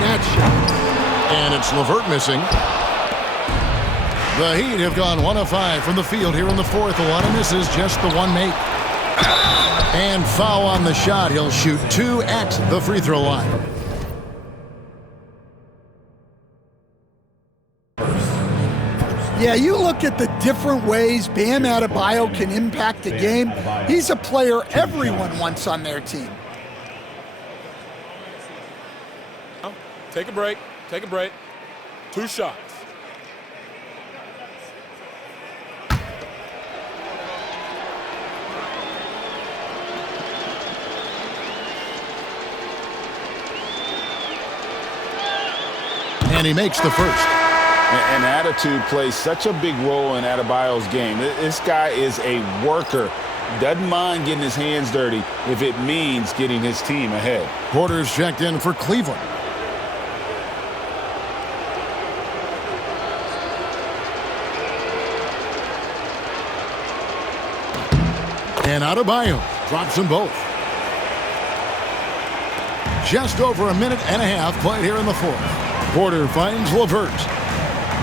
that shot. And it's LeVert missing. The Heat have gone 1 of 5 from the field here in the fourth. A lot of misses, just the one make. And foul on the shot. He'll shoot 2 at the free throw line. Yeah, you look at the different ways Bam Adebayo can impact a game. He's a player everyone wants on their team. Take a break. Take a break. 2 shots. And he makes the first. And attitude plays such a big role in Adebayo's game. This guy is a worker. Doesn't mind getting his hands dirty if it means getting his team ahead. Porter's checked in for Cleveland. And Adebayo drops them both. Just over a minute and a half played here in the fourth. Porter finds LeVert.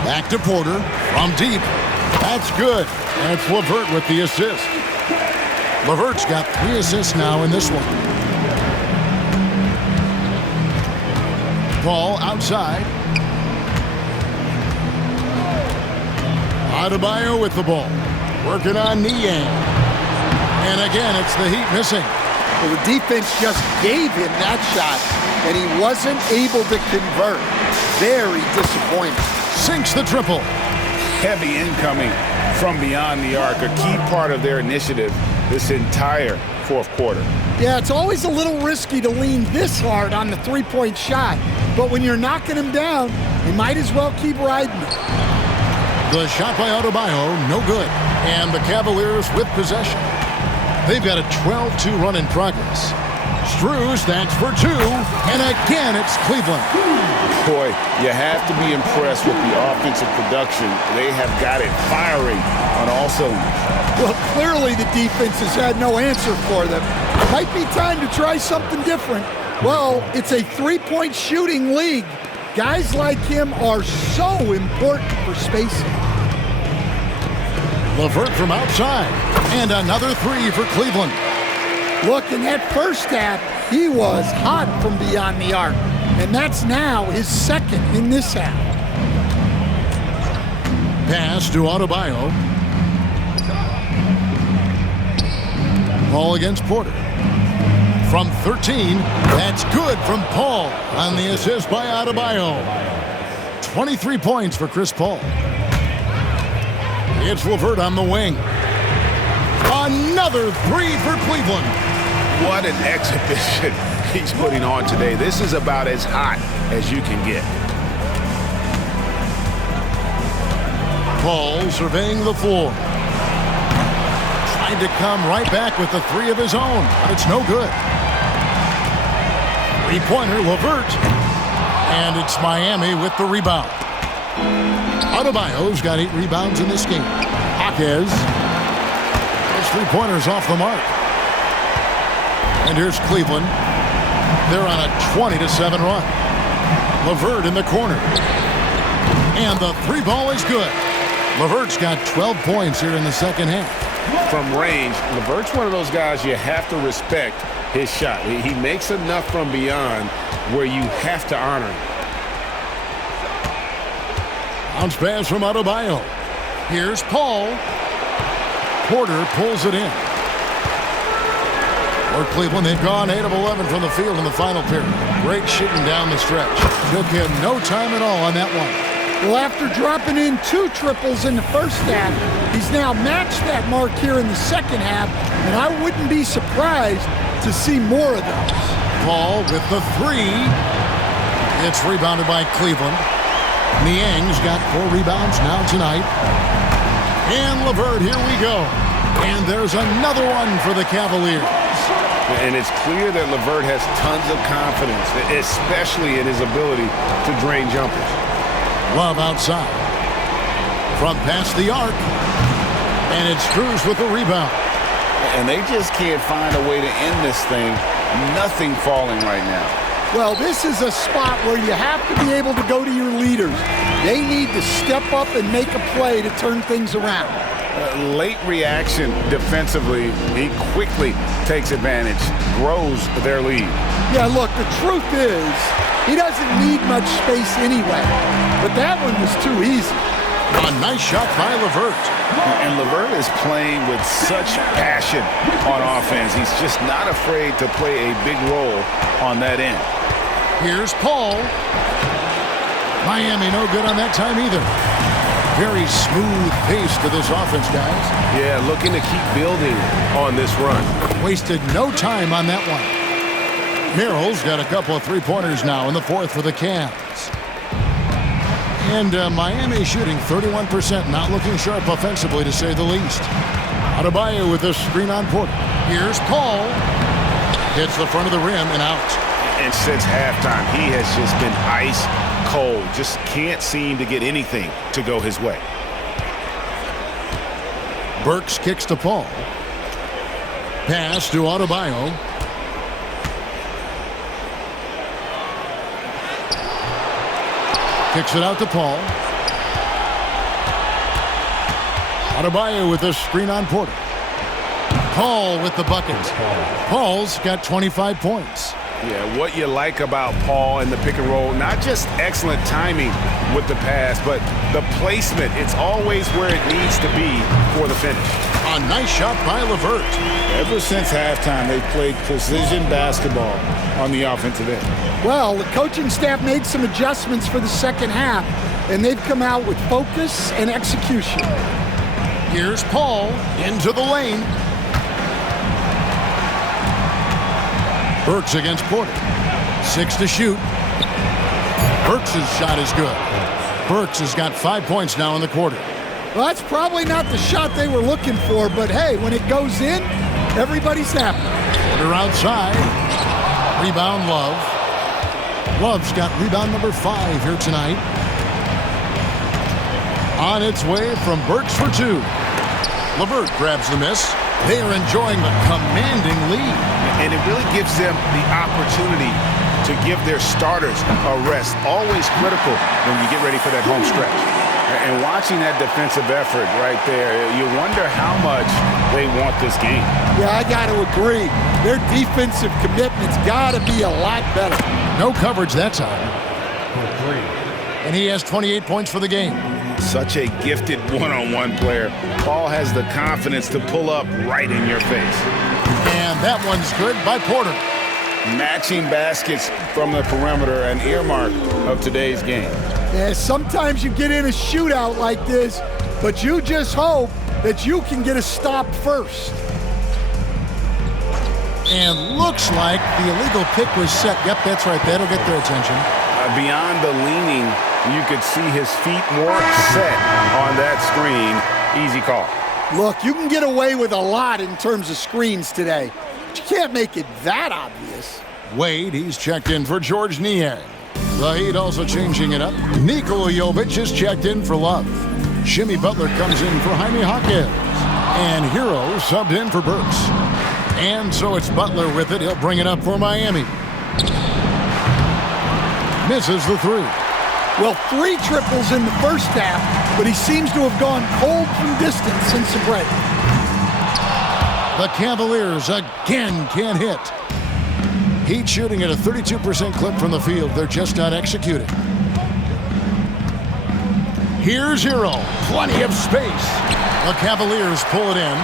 Back to Porter from deep. That's good. And it's LeVert with the assist. LeVert's got 3 assists now in this one. Ball outside. Adebayo with the ball. Working on Niang. And again, it's the Heat missing. Well, the defense just gave him that shot, and he wasn't able to convert. Very disappointing. Sinks the triple. Heavy incoming from beyond the arc, a key part of their initiative this entire fourth quarter. Yeah, it's always a little risky to lean this hard on the three-point shot, but when you're knocking him down, you might as well keep riding it. The shot by Adebayo, no good. And the Cavaliers with possession. They've got a 12-2 run in progress. Strus, that's for 2. And again, it's Cleveland. Boy, you have to be impressed with the offensive production. They have got it firing on all cylinders. Well, clearly the defense has had no answer for them. Might be time to try something different. Well, it's a three-point shooting league. Guys like him are so important for spacing. LeVert from outside. And another 3 for Cleveland. Look, in that first half, he was hot from beyond the arc. And that's now his second in this half. Pass to Adebayo. Ball against Porter. From 13, that's good from Paul on the assist by Adebayo. 23 points for Chris Paul. It's LeVert on the wing. Another 3 for Cleveland. What an exhibition he's putting on today. This is about as hot as you can get. Paul surveying the floor. Trying to come right back with the 3 of his own, but it's no good. Three-pointer, LeVert. And it's Miami with the rebound. Adebayo's got 8 rebounds in this game. Jaquez. His three-pointers off the mark. And here's Cleveland. They're on a 20-7 run. LeVert in the corner. And the 3 ball is good. LeVert's got 12 points here in the second half. From range, LeVert's one of those guys you have to respect his shot. He makes enough from beyond where you have to honor him. Bounce pass from Adebayo. Here's Paul. Porter pulls it in. For Cleveland, they've gone 8 of 11 from the field in the final period. Great shooting down the stretch. Took him no time at all on that one. Well, after dropping in 2 triples in the first half, he's now matched that mark here in the second half, and I wouldn't be surprised to see more of those. Paul with the 3. It's rebounded by Cleveland. Niang's got 4 rebounds now tonight. And LeVert, here we go. And there's another one for the Cavaliers. And it's clear that LeVert has tons of confidence, especially in his ability to drain jumpers. Love outside. From past the arc. And it's Strus with the rebound. And they just can't find a way to end this thing. Nothing falling right now. Well, this is a spot where you have to be able to go to your leaders. They need to step up and make a play to turn things around. Late reaction defensively. He quickly takes advantage, grows their lead. Yeah, look, the truth is, he doesn't need much space anyway. But that one was too easy. A nice shot by LeVert. And LeVert is playing with such passion on offense. He's just not afraid to play a big role on that end. Here's Paul. Miami no good on that time either. Very smooth pace to this offense, guys. Yeah, looking to keep building on this run. Wasted no time on that one. Merrill's got a couple of three-pointers now in the fourth for the Cavs. And Miami shooting 31%, not looking sharp offensively, to say the least. Adebayo with this screen on Porter. Here's Paul. Hits the front of the rim and out. And since halftime, he has just been ice cold. Just can't seem to get anything to go his way. Burks kicks to Paul. Pass to Adebayo. Kicks it out to Paul. Adebayo with this screen on Porter. Paul with the bucket. Paul's got 25 points. Yeah, what you like about Paul and the pick and roll, not just excellent timing with the pass, but the placement. It's always where it needs to be for the finish. A nice shot by LeVert. Ever since halftime, they've played precision basketball on the offensive end. Well, the coaching staff made some adjustments for the second half, and they've come out with focus and execution. Here's Paul into the lane. Burks against Porter. 6 to shoot. Burks' shot is good. Burks has got 5 points now in the quarter. Well, that's probably not the shot they were looking for, but hey, when it goes in, everybody's happy. Porter outside. Rebound, Love. Love's got rebound number 5 here tonight. On its way from Burks for 2. LeVert grabs the miss. They are enjoying the commanding lead. And it really gives them the opportunity to give their starters a rest. Always critical when you get ready for that home stretch. And watching that defensive effort right there, you wonder how much they want this game. Yeah, I got to agree. Their defensive commitment's got to be a lot better. No coverage that time. And he has 28 points for the game. Such a gifted one-on-one player. Paul has the confidence to pull up right in your face. And that one's good by Porter. Matching baskets from the perimeter, an earmark of today's game. Yeah, sometimes you get in a shootout like this, but you just hope that you can get a stop first. And looks like the illegal pick was set. Yep, that's right. That'll get their attention. Beyond the leaning, you could see his feet more set on that screen. Easy call. Look, you can get away with a lot in terms of screens today, but you can't make it that obvious. Wade, he's checked in for George Niang. The Heat also changing it up. Nikola Jovic is checked in for Love. Jimmy Butler comes in for Jaime Jaquez. And Hero subbed in for Burks. And so it's Butler with it. He'll bring it up for Miami. Misses the 3. Well, 3 triples in the first half, but he seems to have gone cold from distance since the break. The Cavaliers again can't hit. Heat shooting at a 32% clip from the field. They're just not executing. Here's Hero. Plenty of space. The Cavaliers pull it in.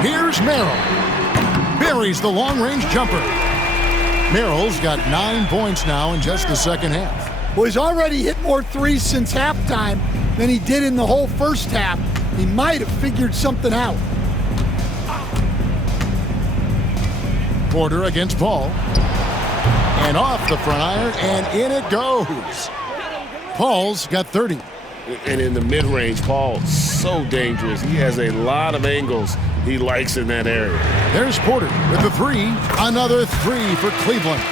Here's Merrill. Buries the long-range jumper. Merrill's got 9 points now in just the second half. Well, he's already hit more threes since halftime than he did in the whole first half. He might have figured something out. Porter against Paul. And off the front iron, and in it goes. Paul's got 30. And in the mid-range, Paul, so dangerous. He has a lot of angles he likes in that area. There's Porter with the 3. Another 3 for Cleveland.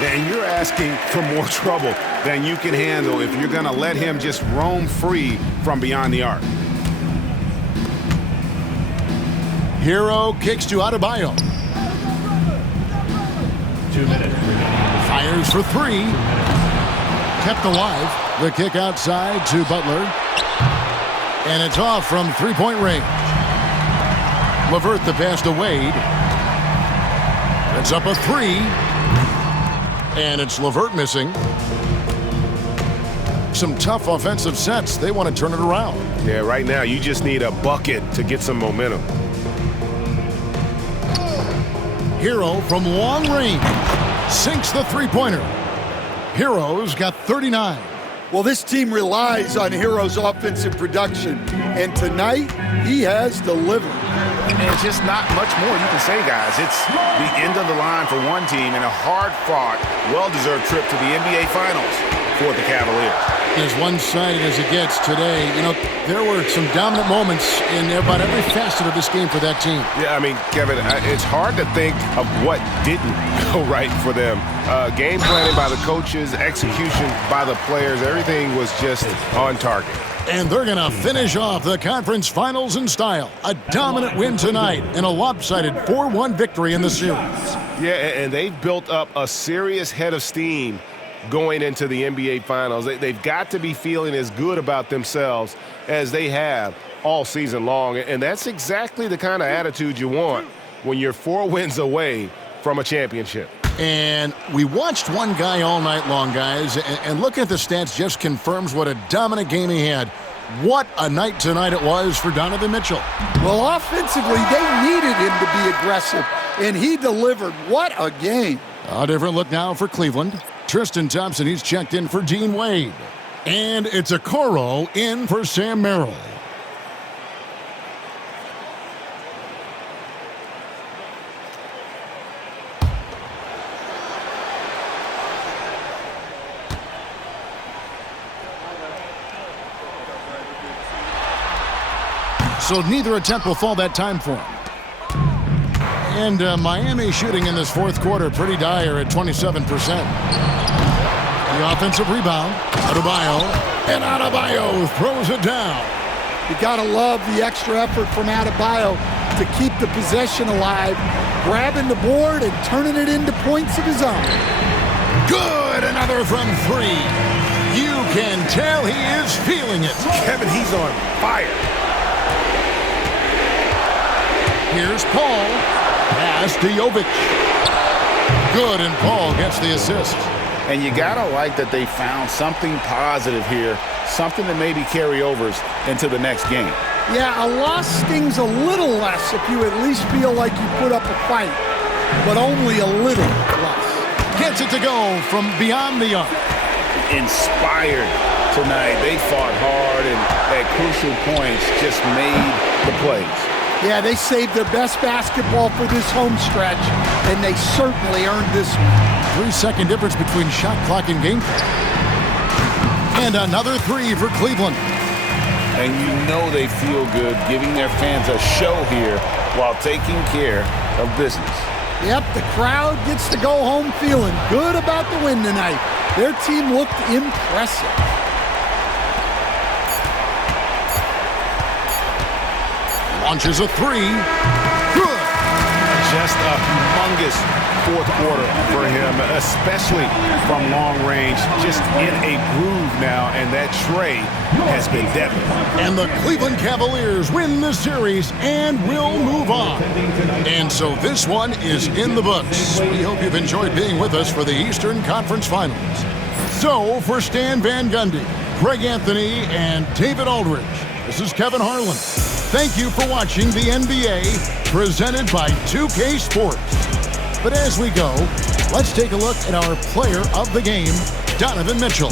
And you're asking for more trouble than you can handle if you're going to let him just roam free from beyond the arc. Hero kicks to Adebayo. 2 minutes. Fires for three. Kept alive. The kick outside to Butler. And it's off from three-point range. LeVert the pass to Wade. It's up a three. And it's LeVert missing. Some tough offensive sets. They want to turn it around. Yeah, right now you just need a bucket to get some momentum. Hero from long range sinks the three-pointer. Hero's got 39. Well, this team relies on Hero's offensive production, and tonight he has delivered. And just not much more you can say, guys. It's the end of the line for one team and a hard-fought, well-deserved trip to the NBA Finals for the Cavaliers. As one-sided as it gets today, you know, there were some dominant moments in about every facet of this game for that team. Yeah, I mean, Kevin, it's hard to think of what didn't go right for them. Game planning by the coaches, execution by the players, everything was just on target. And they're going to finish off the conference finals in style. A dominant win tonight and a lopsided 4-1 victory in the series. Yeah, and they've built up a serious head of steam going into the NBA Finals. They've got to be feeling as good about themselves as they have all season long. And that's exactly the kind of attitude you want when you're 4 wins away from a championship. And we watched one guy all night long, guys, and looking at the stats just confirms what a dominant game he had. What a night tonight it was for Donovan Mitchell. Well, offensively, they needed him to be aggressive, and he delivered. What a game. A different look now for Cleveland. Tristan Thompson, he's checked in for Dean Wade. And it's Okoro in for Sam Merrill. So neither attempt will fall that time for him. And Miami shooting in this fourth quarter pretty dire at 27%. The offensive rebound, Adebayo, and Adebayo throws it down. You gotta love the extra effort from Adebayo to keep the possession alive, grabbing the board and turning it into points of his own. Good, another from three. You can tell he is feeling it. Kevin, he's on fire. Here's Paul. Pass to Jovic. Good, and Paul gets the assist. And you gotta like that they found something positive here, something that maybe carry overs into the next game. Yeah, a loss stings a little less if you at least feel like you put up a fight, but only a little less. Gets it to go from beyond the arc. Inspired tonight. They fought hard and at crucial points just made the plays. Yeah, they saved their best basketball for this home stretch, and they certainly earned this one. 3-second difference between shot clock and game clock. And another three for Cleveland. And you know they feel good giving their fans a show here while taking care of business. Yep, the crowd gets to go home feeling good about the win tonight. Their team looked impressive. Launches a three. Good. Just a humongous fourth quarter for him, especially from long range. Just in a groove now, and that tray has been deadly. And the Cleveland Cavaliers win the series and will move on. And so this one is in the books. We hope you've enjoyed being with us for the Eastern Conference Finals. So for Stan Van Gundy, Greg Anthony, and David Aldridge, this is Kevin Harlan. Thank you for watching the NBA, presented by 2K Sports. But as we go, let's take a look at our player of the game, Donovan Mitchell.